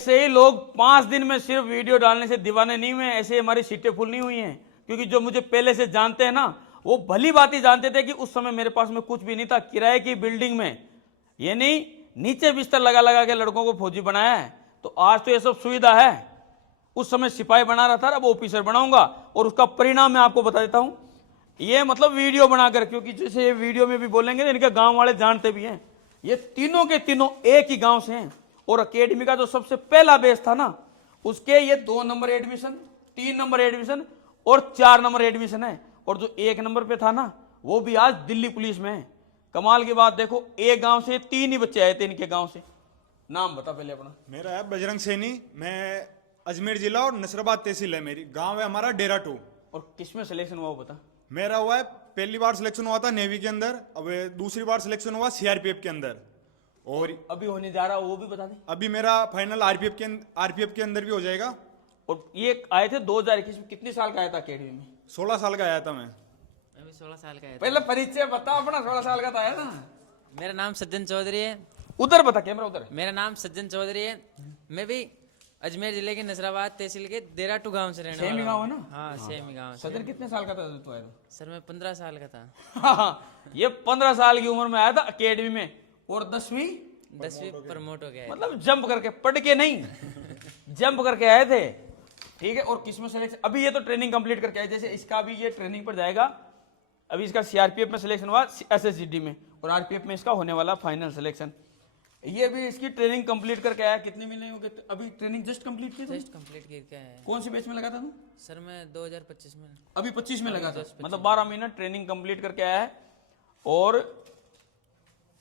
ऐसे ही लोग 5 दिन में सिर्फ वीडियो डालने से दीवाने नहीं हुए, ऐसे हमारी सीटें फुल नहीं हुई हैं। क्योंकि जो मुझे पहले से जानते हैं ना, वो भली बात ही जानते थे कि उस समय मेरे पास में कुछ भी नहीं था, किराए की बिल्डिंग में, ये नहीं नीचे बिस्तर लगा लगा के लड़कों को फौजी बनाया है। तो आज तो ये सब सुविधा है, उस समय सिपाही बना रहा था, अब ऑफिसर बनाऊंगा और उसका परिणाम मैं आपको बता देता हूं। ये मतलब वीडियो बनाकर, क्योंकि जैसे ये वीडियो में भी बोलेंगे ना, इनके गांव वाले जानते भी हैं, ये तीनों के तीनों एक ही गांव से हैं। और अकेडमी का जो सबसे पहला बेस था ना, उसके ये 2 नंबर एडमिशन, 3 नंबर एडमिशन और 4 नंबर एडमिशन है। और जो 1 नंबर पे था ना, वो भी आज दिल्ली पुलिस में है। कमाल की बात देखो, एक गांव से 3 ही बच्चे आए थे इनके गांव से। नाम बता पहले अपना। मेरा है बजरंग सैनी, मैं अजमेर जिला और नसराबाद तहसील है मेरी। गांव है हमारा डेरा 2। और किसमें सिलेक्शन हुआ वो बता। मेरा हुआ है, पहली बार सिलेक्शन हुआ था नेवी के अंदर, अब दूसरी बार सिलेक्शन हुआ सीआरपीएफ के अंदर, और अभी होने जा रहा वो भी बता दे। अभी मेरा फाइनल आरपीएफ के अंदर भी हो जाएगा। और ये आए थे 2021 में, कितने साल का आया था अकेडमी में? 16 साल का आया था मैं। अभी 16 साल का है। पहले परिचय बता अपना, 16 साल का था आया ना। मेरा नाम सज्जन चौधरी है। उधर बता, कैमरा उधर। मेरा नाम सज्जन चौधरी है। मैं भी अजमेर जिले के नसराबाद तहसील के डेरा 2 गांव से रहने सेम ही वाला गांव हूं। है ना? हाँ, सेम ही गांव से। सदर कितने साल का था जब तू आया था? सर मैं 15 साल का था। ये 15 साल की उम्र में आया था अकेडमी में, और 10वीं 10वीं प्रमोट हो गया है। मतलब जंप करके, पढ़ के नहीं, जंप करके आए थे। ठीक है। और किसमें सिलेक्शन? अभी ये तो ट्रेनिंग कंप्लीट करके आए, जैसे इसका भी ये ट्रेनिंग पर जाएगा। अभी इसका सीआरपीएफ में सिलेक्शन हुआ, एसएसजीडी में, और आरपीएफ में इसका होने वाला फाइनल सिलेक्शन। ये भी इसकी ट्रेनिंग कंप्लीट करके आया। कितने महीने हो गए अभी ट्रेनिंग जस्ट कंप्लीट की? टेस्ट कंप्लीट करके आया है। कौन सी बैच में लगा था तू? सर मैं 2025 में। अभी 25 में लगा था, मतलब 12 महीना ट्रेनिंग कंप्लीट करके आया है। और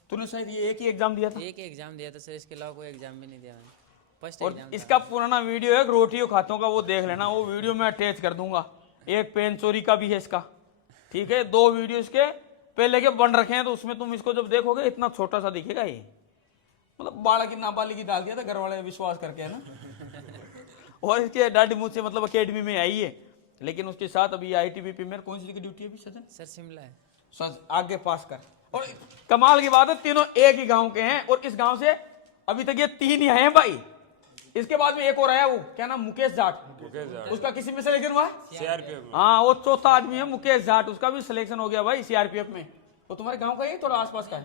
तूने शायद ये एक ही एग्जाम दिया था? एक ही एग्जाम दिया था सर, इसके अलावा कोई एग्जाम भी नहीं दिया मैंने। फर्स्ट और एग्जाम। इसका पुराना वीडियो है रोटियों खातों का, वो देख लेना, वो वीडियो मैं अटैच कर दूंगा। एक पेन चोरी का भी है इसका। ठीक है। 2 वीडियो इसके पहले के बन रखे हैं, तो उसमें तुम इसको जब देखोगे इतना छोटा सा दिखेगा ये, मतलब बालक की नाबालिग डाल दिया था घर वाले विश्वास करके, है ना। और इसके दाढ़ी मूंछ से मतलब अकेडमी में आई है। लेकिन उसके साथ अभी आईटीबीपी में कौन सी की ड्यूटी है अभी सजन? सर शिमला है। सर आगे पास कर। और कमाल की बात है, तीनों एक ही गांव के हैं, और इस गांव से अभी तक ये 3 ही आए हैं भाई। इसके बाद में एक और आया, वो क्या नाम, मुकेश जाट। उसका किसी में सिलेक्शन हुआ? सीआरपीएफ। हाँ, वो चौथा आदमी है मुकेश जाट, उसका भी सिलेक्शन हो गया भाई सीआरपीएफ में। वो तुम्हारे गांव का ही है, थोड़ा आसपास का है?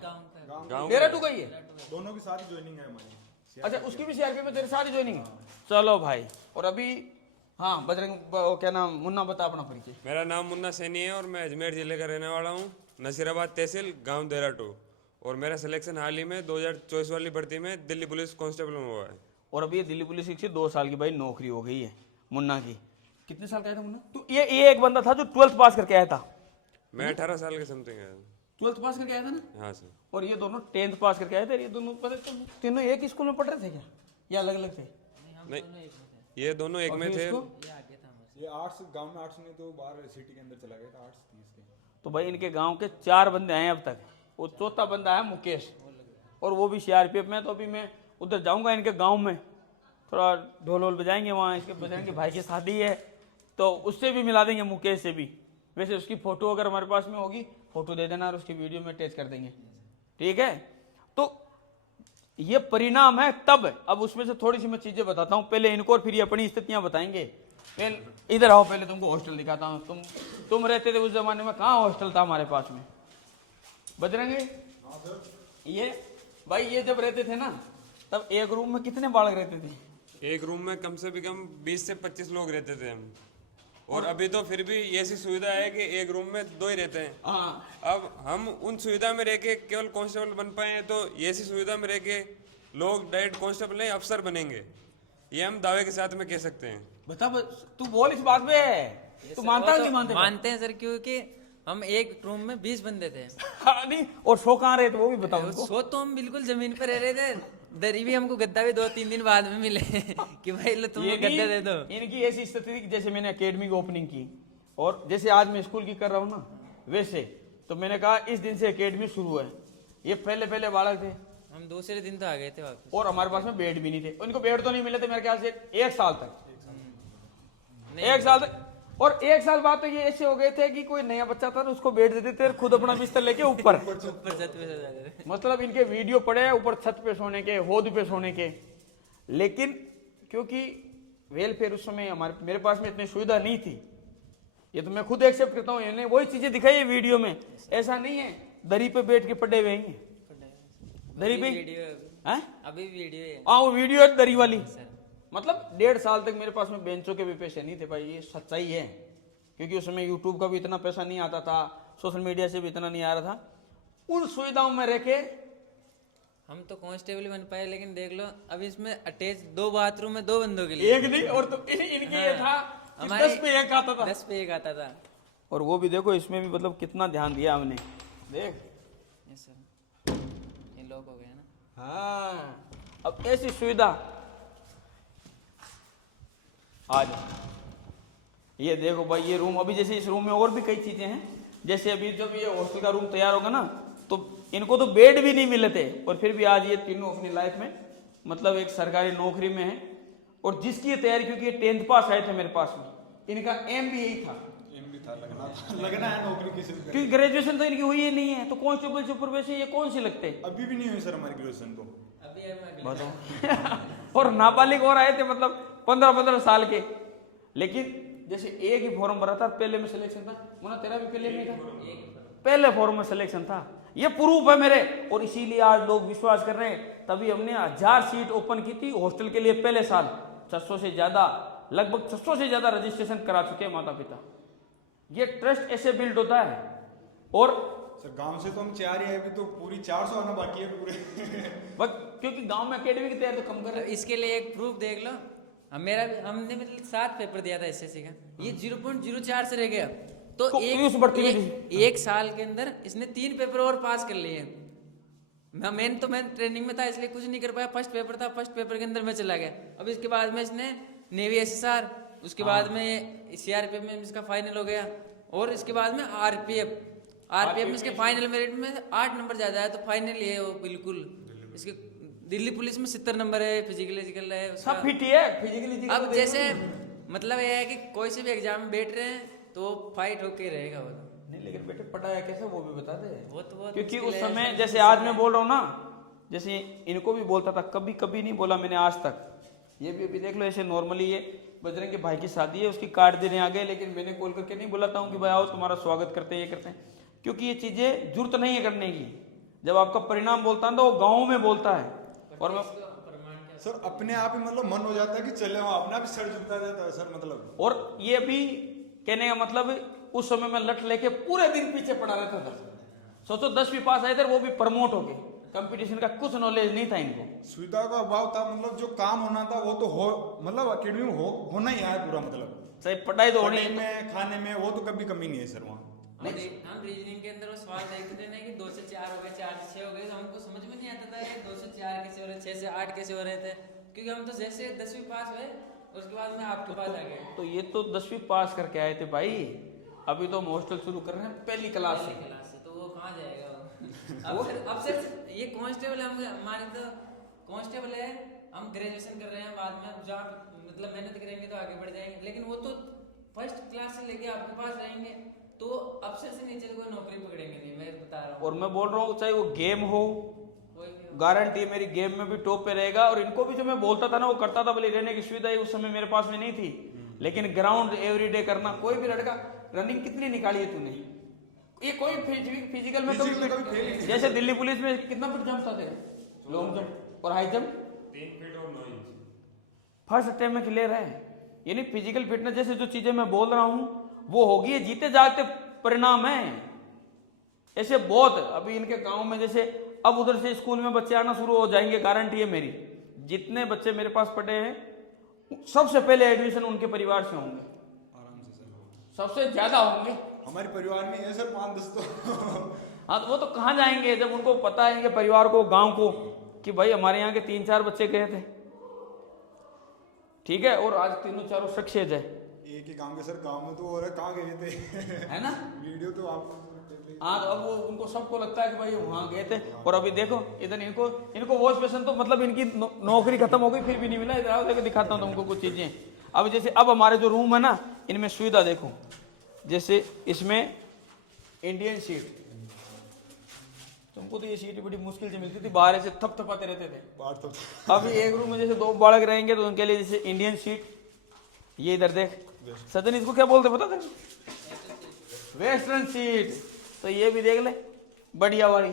डेरा 2 का ही है। दोनों की सारी ज्वाइनिंग है हमारी। अच्छा, उसकी भी सीआरपीएफ में तेरे सारी ज्वाइनिंग है? चलो भाई। और अभी हाँ बजरंग, क्या नाम, मुन्ना बता अपना परिचय। मेरा नाम मुन्ना सैनी है और मैं अजमेर जिले का रहने वाला हूँ, नसीराबाद तहसील, गांव डेरा 2। और मेरा सिलेक्शन हाल ही में 2024 वाली भर्ती में दिल्ली पुलिस कांस्टेबल में हुआ है। और अभी ये दिल्ली पुलिस की 2 साल की भाई नौकरी हो गई है मुन्ना की। कितने साल का आया था मुन्ना तू? ये एक बंदा था जो 12th पास करके आया था। मैं 18 साल के समथिंग है। 12th पास करके आया था ना? हाँ सर। और ये दोनों 10th पास करके आए थे। ये दोनों तीनों एक ही स्कूल में पढ़ रहे थे क्या, या अलग अलग थे? नहीं, ये दोनों एक में थे। ये आर्ट्स, गांव में आर्ट्स नहीं तो बाहर सिटी के अंदर चला गया था, आर्ट्स थी इसके। तो भाई इनके गांव के 4 बंदे आए अब तक, वो चौथा बंदा है मुकेश, और वो भी सीआरपीएफ में। तो अभी मैं उधर जाऊंगा इनके गांव में, थोड़ा ढोल वोल बजाएंगे, वहाँ इसके बजरंग के भाई की शादी है, तो उससे भी मिला देंगे, मुकेश से भी। वैसे उसकी फोटो अगर हमारे पास में होगी, फोटो दे देना और उसकी वीडियो में अटैच कर देंगे। ठीक है। तो ये परिणाम है तब। अब उसमें से थोड़ी सी मैं चीजें बताता हूँ पहले इनको, और फिर ये अपनी स्थितियां बताएंगे। इधर आओ, पहले तुमको हॉस्टल दिखाता हूँ। तुम रहते थे उस जमाने में, कहाँ हॉस्टल था हमारे पास में बजरंगी? ये भाई, ये जब रहते थे ना, तब एक रूम में कितने बालक रहते थे? एक रूम में कम से कम 20 से 25 लोग रहते थे हम। और अभी तो फिर भी ऐसी सुविधा है कि एक रूम में 2 ही रहते हैं। हाँ। अब हम उन सुविधा में रह के केवल कांस्टेबल बन पाए हैं, तो ऐसी सुविधा में रह के लोग डायरेक्ट कांस्टेबल नहीं अफसर बनेंगे, ये हम दावे के साथ में कह सकते हैं। बता, तू बोल इस बात पे, तू मानता है नहीं मानते? मानते हैं सर, क्योंकि हम एक रूम में 20 बंदे थे। हाँ, नहीं, और सो कहाँ रहे थे वो भी बताओ उनको। सो तो हम बिल्कुल जमीन पर रह रहे थे। दरी भी हमको गद्दा भी 2-3 दिन बाद में मिले कि भाई लो तुम गद्दा दे दो। इनकी ऐसी स्थिति थी, जैसे मैंने एकेडमी की ओपनिंग की, और जैसे आज मैं स्कूल की कर रहा हूँ ना, वैसे तो मैंने कहा इस दिन से एकेडमी शुरू है। ये पहले बालक थे, हम दूसरे दिन तो आ गए थे वापस। और हमारे पास में बेड भी नहीं थे। उनको बेड तो नहीं मिले थे मेरे ख्याल से 1 साल तक। 1 साल तक। और 1 साल बाद तो ये ऐसे हो गए थे कि कोई नया बच्चा था तो उसको बेड देते थे, खुद अपना बिस्तर लेके ऊपर छत पे सो जाते थे। मतलब इनके वीडियो पड़े हैं ऊपर छत पे सोने के, होद पे सोने के। लेकिन क्योंकि वेलफेयर उस समय हमारे मेरे पास में इतनी सुविधा नहीं थी। ये तो मैं खुद एक्सेप्ट करता हूँ, इन्हें वही चीजें दिखाई है वीडियो में। ऐसा नहीं है दरी पे बैठ के पड़े हुए हैं, दरी पे वीडियो हैं? अभी वीडियो है हाँ वो वीडियो है दरी वाली। मतलब 1.5 साल तक मेरे पास में बेंचों के भी पैसे नहीं थे भाई, ये सच्चाई है। क्योंकि उस समय यूट्यूब का भी इतना पैसा नहीं आता था, सोशल मीडिया से भी इतना नहीं आ रहा था। उन सुविधाओं में रह के हम तो कांस्टेबल बन पाए, लेकिन देख लो अभी इसमें अटैच 2 बाथरूम है 2 बंदों के लिए। एक नहीं, और तो इनके ये था कि हमारे 10 पे एक आता था। 10 पे एक आता था। और वो भी देखो इसमें भी मतलब कितना ध्यान दिया हमने, देख। ये सर ये लॉक हो गया ना। हाँ अब ऐसी सुविधा आज ये देखो भाई, ये रूम अभी जैसे इस रूम में और भी कई चीजें हैं। जैसे अभी जब ये हॉस्टल का रूम तैयार होगा ना, तो इनको तो बेड भी नहीं मिले थे, और फिर भी आज ये तीनों अपनी लाइफ में मतलब एक सरकारी नौकरी में है। और जिसकी ये तैयारी, क्योंकि ये 10th पास आए थे मेरे पास में, इनका एम भी यही था, लगना है नौकरी किसी भी क्योंकि ग्रेजुएशन तो इनकी हुई ही नहीं है। तो कांस्टेबल सुपरवाइजर ये कौन सी लगते हैं? अभी भी नहीं हुई सर हमारी ग्रेजुएशन तो। अभी है बताओ। और नाबालिग और आए थे, मतलब 15-15 साल के। लेकिन जैसे एक ही फॉर्म भरा था, पहले में सिलेक्शन था। मुन्ना तेरा भी पहले में था? पहले फॉर्म में सिलेक्शन था। ये प्रूफ है मेरे, और इसीलिए आज लोग विश्वास कर रहे हैं। तभी हमने 1000 सीट ओपन की थी हॉस्टल के लिए पहले साल। 600 से ज्यादा, लगभग 600 से ज्यादा रजिस्ट्रेशन करा चुके हैं माता पिता। ये ट्रस्ट ऐसे बिल्ड होता है। और सर गांव से तो हम 4 ही है, अभी तो पूरी 400 आना बाकी है पूरे। क्योंकि गांव में एकेडमी की तैयारी तो कम कर रहे हैं। इसके लिए एक प्रूफ देख लो। हमने मतलब 7 पेपर दिया था एसएससी का, ये 0.04 से रह गया। तो क्यों बढ़ती एक साल के अंदर इसने 3 पेपर और पास कर लिए। मैं ट्रेनिंग में था, इसलिए कुछ नहीं कर पाया। फर्स्ट पेपर था, फर्स्ट पेपर के अंदर मैं चला गया। अब इसके बाद में इसने नेवी एसएसआर, उसके बाद में सीआरपीएफ में इसका फाइनल हो गया, और इसके बाद में आरपीएफ में इसके फाइनल मेरिट में 8 नंबर ज्यादा है, तो फाइनल ये हो बिल्कुल। इसके दिल्ली पुलिस में 70 नंबर है, फिजिकल है उसका। सब फिट ही है फिजिकली। अब जैसे मतलब ये है कि कोई से भी एग्जाम में बैठ रहे हैं तो फाइट होके रहेगा वो। नहीं लेकिन बेटे पढ़ाया कैसे वो भी बता दे। वो तो बहुत क्योंकि मुश्किल उस है। समय जैसे आज मैं बोल रहा हूँ ना, जैसे इनको भी बोलता था, कभी कभी नहीं बोला मैंने आज तक। ये भी अभी देख लो, ऐसे नॉर्मली ये बजरंग के भाई की शादी है, उसकी कार्ड देने आ गए, लेकिन मैंने कॉल करके नहीं बुलाता हूँ कि भाई आओ तुम्हारा स्वागत करते हैं, ये करते हैं। क्योंकि ये चीजें जरूरत नहीं है करने की। जब आपका परिणाम बोलता है तो वो गाँव में बोलता है। और मैं सर अपने आप ही मतलब मन हो जाता है कि चले वहाँ, अपना भी सर झुकता जाता है सर मतलब। और ये अभी कहने का मतलब उस समय मैं लट लेके पूरे दिन पीछे पड़ा रहता था। सोचो 10वीं पास आए थे, वो भी प्रमोट हो गए। कंपटीशन का कुछ नॉलेज नहीं था इनको। सुविधा का अभाव था, मतलब जो काम होना था वो तो हो, मतलब अकेडमी में होना ही है पूरा। मतलब सही पढ़ाई तो होनी पढ़ाई में, खाने में, वो तो कभी कमी नहीं है सर वहाँ। हम रीजनिंग के अंदर वो सवाल देखते थे ना कि 2 से 4 हो गए, 4 से 6 हो गए, तो हमको समझ में नहीं आता था ये 2 से 4 कैसे हो रहे, 6 से 8 कैसे हो रहे थे। क्योंकि हम तो जैसे 10वीं पास हुए उसके बाद में आपके पास आ गए। तो ये तो 10वीं पास करके आए थे भाई। अभी तो हम हॉस्टल शुरू कर रहे हैं पहली क्लास से। तो वो कहाँ जाएगा वो? अब सर ये कांस्टेबल है, हमारे तो कांस्टेबल है, हम ग्रेजुएशन कर रहे हैं, बाद में जहाँ मतलब मेहनत करेंगे तो आगे बढ़ जाएंगे। लेकिन वो तो फर्स्ट क्लास से लेके आपके पास रहेंगे, तो अफसर से नीचे कोई नौकरी पकड़ेंगे नहीं, मैं बता रहा हूँ। और मैं बोल रहा हूँ चाहे वो गेम हो, गारंटी है मेरी गेम में भी टॉप पे रहेगा। और इनको भी जो मैं बोलता था ना वो करता था, भले रहने की सुविधा उस समय मेरे पास में नहीं थी, लेकिन ग्राउंड एवरीडे करना। कोई भी लड़का, रनिंग कितनी निकाली है तूने? ये कोई फिजिकल में कभी जैसे दिल्ली पुलिस में कितना फीट जंप था तेरा? लॉन्ग जंप और हाई जंप 3 फीट और 9 इंच फर्स्ट अटेम्प्ट में क्लियर है। यानी फिजिकल फिटनेस जैसे जो चीजें मैं बोल रहा हूँ वो होगी, ये जीते जागते परिणाम है। ऐसे बहुत अभी इनके गांव में, जैसे अब उधर से स्कूल में बच्चे आना शुरू हो जाएंगे, गारंटी है मेरी। जितने बच्चे मेरे पास पढ़े हैं सबसे पहले एडमिशन उनके परिवार से होंगे, आराम से सर सबसे ज्यादा होंगे। हमारे परिवार में है सर 5-10 तो। हाँ तो वो तो कहाँ जाएंगे जब उनको पता है इनके परिवार को, गांव को, कि भाई हमारे यहाँ के 3-4 बच्चे गए थे, ठीक है, और आज 3-4 सक्सेस है। एक ही गांव के सर, गांव में तो और कहाँ गए थे है ना? वीडियो तो आप। हाँ तो अब वो उनको सबको लगता है कि भाई वहाँ गए थे। और अभी देखो इधर इनको वॉश बेसन तो मतलब इनकी नौकरी खत्म हो गई फिर भी नहीं मिला। इधर आओ देखो, दिखाता हूँ तुमको कुछ चीजें। अब जैसे अब हमारे जो रूम है ना, इनमें सुविधा देखो, जैसे इसमें इंडियन सीट, तुमको तो ये सीट बड़ी मुश्किल से मिलती थी, बाहर से थपथपाते रहते थे। बाहर तो अभी एक रूम में जैसे 2 बालक रहेंगे तो उनके लिए जैसे इंडियन सीट, ये इधर देख सदन, इसको क्या बोलते पता तेरे? Western seat. तो ये भी देख ले, बढ़िया वाली,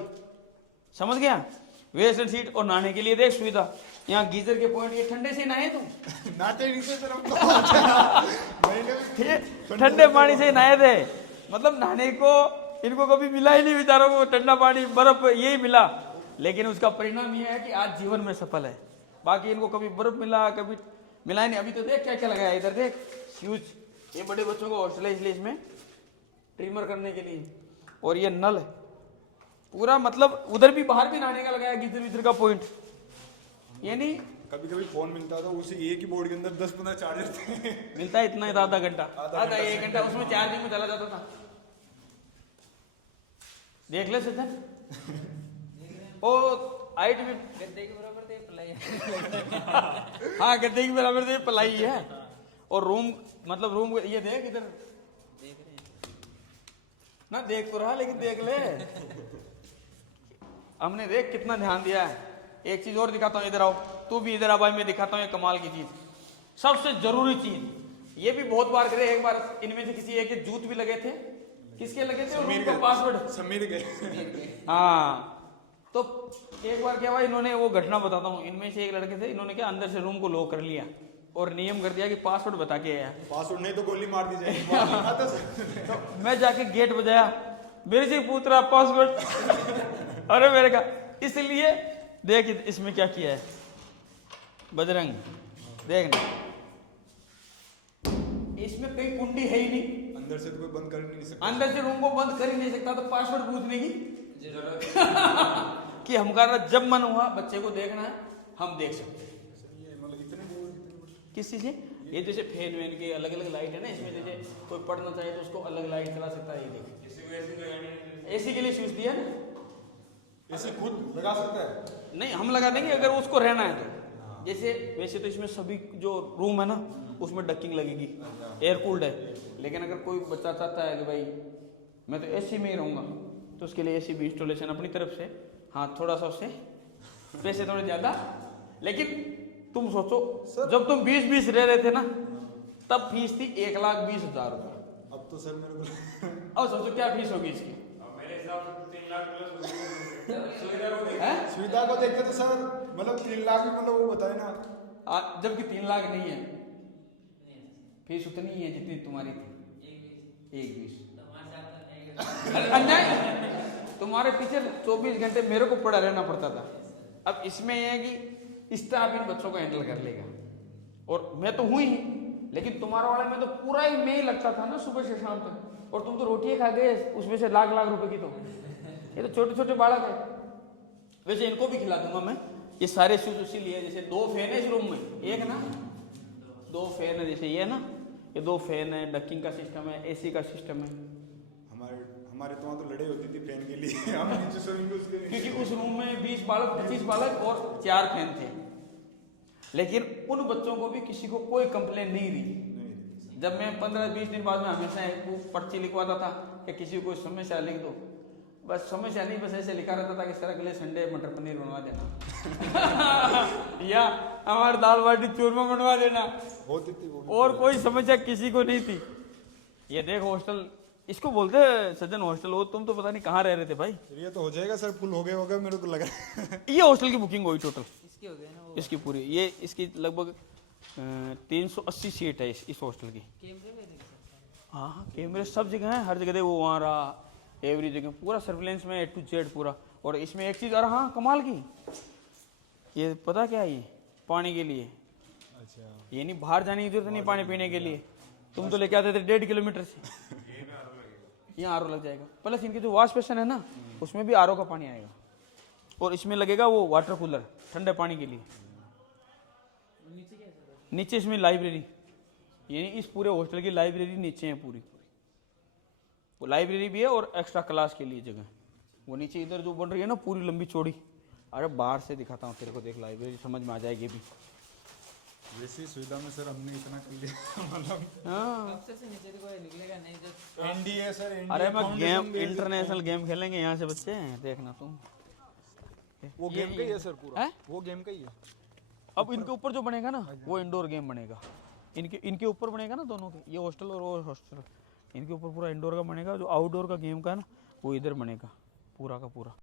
समझ गया? Western seat. और नहाने के लिए देख सुविधा, यहाँ गीजर के पॉइंट, ये ठंडे से नहाए तुम? नाते नहीं थे सर हम तो। महीने में ये ठंडे पानी से नहाए थे, मतलब नहाने को इनको कभी मिला ही नहीं बेचारों को, ठंडा पानी बर्फ यही मिला। लेकिन उसका परिणाम ये है कि आज जीवन में सफल है। बाकी इनको कभी बर्फ मिला, कभी मिला ही नहीं। अभी तो देख क्या क्या लगाया है इधर, देख फ्यूज, ये बड़े बच्चों का हॉस्टल है इसलिए इसमें ट्रिमर करने के लिए। और ये नल है पूरा, मतलब उधर भी बाहर भी नहाने का लगाया गीजर वीजर का पॉइंट। ये नहीं कभी कभी फोन मिलता था, उसी एक ही बोर्ड के अंदर 10-15 चार्जर थे। मिलता है इतना ही था, आधा घंटा, आधा 1 घंटा उसमें चार्जिंग में चला जाता था। देख ले सचिन, ओ हाइट भी गद्दे के बराबर थे पलाई। हाँ गद्दे की बराबर से पलाई है। और रूम, मतलब रूम ये देख इधर, देख रहे हैं ना देख तो रहा लेकिन देख ले, हमने देख कितना ध्यान दिया है। एक चीज और दिखाता हूँ, इधर आओ, तू भी इधर आ भाई, मैं दिखाता हूँ ये कमाल की चीज, सबसे जरूरी चीज। ये भी बहुत बार करे, एक बार इनमें से किसी एक के जूत भी लगे थे, किसके लगे थे? समीर उनका के। पासवर्ड। समीर गए। हाँ, तो एक बार क्या हुआ, इन्होंने वो घटना बताता हूँ। इनमें से एक लड़के थे, इन्होंने क्या अंदर से रूम को लॉक कर लिया और नियम कर दिया कि पासवर्ड बता के आया। पासवर्ड नहीं तो गोली मार दी जाएगी। तो मैं जाके गेट बजाया, मेरे से पूछ रहा पासवर्ड। अरे मेरे का, इसलिए देख इसमें क्या किया है बजरंग, देखना इसमें कोई कुंडी है ही नहीं, अंदर से तो कोई बंद कर ही नहीं सकता। अंदर से रूम को बंद कर ही नहीं सकता, तो पासवर्ड पूछने की कि हमारा जब मन हुआ बच्चे को देखना है हम देख सकते हैं। किस चीज है ये? जैसे फैन वैन के अलग अलग लाइट है ना इसमें, जैसे कोई पढ़ना चाहे तो उसको अलग लाइट चला सकता है। ये देख, एसी के लिए स्विच दिया ना, ऐसे खुद लगा सकता है? नहीं हम लगा देंगे अगर उसको रहना है तो। जैसे वैसे तो इसमें सभी जो रूम है ना उसमें डकिंग लगेगी, एयर कूल्ड है। लेकिन अगर कोई बच्चा चाहता है कि भाई मैं तो एसी में ही रहूंगा, तो उसके लिए एसी भी इंस्टॉलेशन अपनी तरफ से, हाँ थोड़ा सा उससे पैसे थोड़े ज्यादा। लेकिन तुम सोचो जब तुम 20-20 रह रहे थे ना, तब फीस थी 1,20,000 रुपये। अब तो सर मेरे को अब सोचो क्या फीस होगी इसकी। मेरे हिसाब से 3 लाख प्लस हैं? सुविधा को देखे तो सर मतलब 3 लाख भी, मतलब वो बताए ना। जबकि 3 लाख नहीं है फीस, उतनी ही है जितनी तुम्हारी थी, 1,20,000। अन्याय, तुम्हारे पीछे 24 घंटे मेरे को पड़ा रहना पड़ता था। अब इसमें यह है कि स्टाफ इन बच्चों को हैंडल कर लेगा, और मैं तो हूं ही, लेकिन तुम्हारा वाला में तो पूरा ही मैं ही लगता था ना सुबह से शाम तक, और तुम तो रोटियां खा गए उसमें से लाख लाख रुपए की। तो ये तो छोटे छोटे बालक है। वैसे इनको भी खिला दूंगा मैं, ये सारे शूज उसी लिए। जैसे 2 फैन है इस रूम में, एक ना 2 फैन है, जैसे ये ना, ये 2 फैन है, डकिंग का सिस्टम है, एसी का सिस्टम है। हमारे तो वहाँ तो लड़ाई होती थी फैन के लिए। हम नीचे सोएंगे उसके लिए। क्योंकि उस रूम में 20 बालक 25 बालक और 4 फैन थे। लेकिन उन बच्चों को भी किसी को कोई कंप्लेन नहीं रही। जब मैं 15-20 दिन बाद में हमेशा एक पर्ची लिखवाता था कि किसी को कोई समस्या लिख दो, बस समस्या नहीं, बस ऐसे लिखा रहता था कि सर अगले संडे मटर पनीर बनवा देना या हमारे दाल बाटी चूरमा बनवा देना। होती थी वो। और कोई समस्या किसी को नहीं थी। ये देख हॉस्टल इसको बोलते हैं सज्जन हॉस्टल। हो तुम तो पता नहीं कहाँ रह रहे थे भाई। ये तो हो जाएगा सर, फुल हो गया मेरे को लग रहा है। ये हॉस्टल की बुकिंग हुई टोटल इसकी हो गया ना वो इसकी पूरी, ये इसकी लगभग 380 सीट है इस हॉस्टल की। कैमरे में देख सकते हैं। हाँ कैमरे सब जगह है, हर जगह देखो वहाँ रहा, एवरी जगह पूरा सर्विलेंस में A to Z पूरा। और इसमें एक चीज़ और हाँ कमाल की, ये पता क्या है, ये पानी के लिए। अच्छा, ये नहीं बाहर जाने की जरूरत नहीं पानी पीने के लिए, तुम तो लेके आते थे 1.5 किलोमीटर से। यहाँ आरओ लग जाएगा, प्लस इनके जो वॉश बेसिन है ना उसमें भी आरओ का पानी आएगा, और इसमें लगेगा वो वाटर कूलर ठंडे पानी के लिए। नीचे इसमें लाइब्रेरी, यानी इस पूरे हॉस्टल की लाइब्रेरी नीचे है पूरी। वो लाइब्रेरी भी है और एक्स्ट्रा क्लास के लिए जगह। वो नीचे इधर जो बन रही है ना पूरी लंबी चौड़ी, अरे बाहर से दिखाता हूँ तेरे को, देख लाइब्रेरी समझ में आ जाएगी भी। वैसी सुविधा में सर हमने इतना कर लिया मतलब हाँ। अफसर से नीचे तो कोई निकलेगा नहीं जो एनडीए सर अरे मैं गेम इंटरनेशनल गेम खेलेंगे यहाँ से बच्चे, देखना तुम। वो गेम का ही है सर पूरा, हैं? वो गेम का ही है। अब इनके ऊपर जो बनेगा ना वो इंडोर गेम बनेगा, इनके ऊपर बनेगा ना दोनों के, ये हॉस्टल और वो हॉस्टल, इनके ऊपर पूरा इंडोर का बनेगा। जो आउटडोर का गेम का है ना वो इधर बनेगा पूरा का पूरा।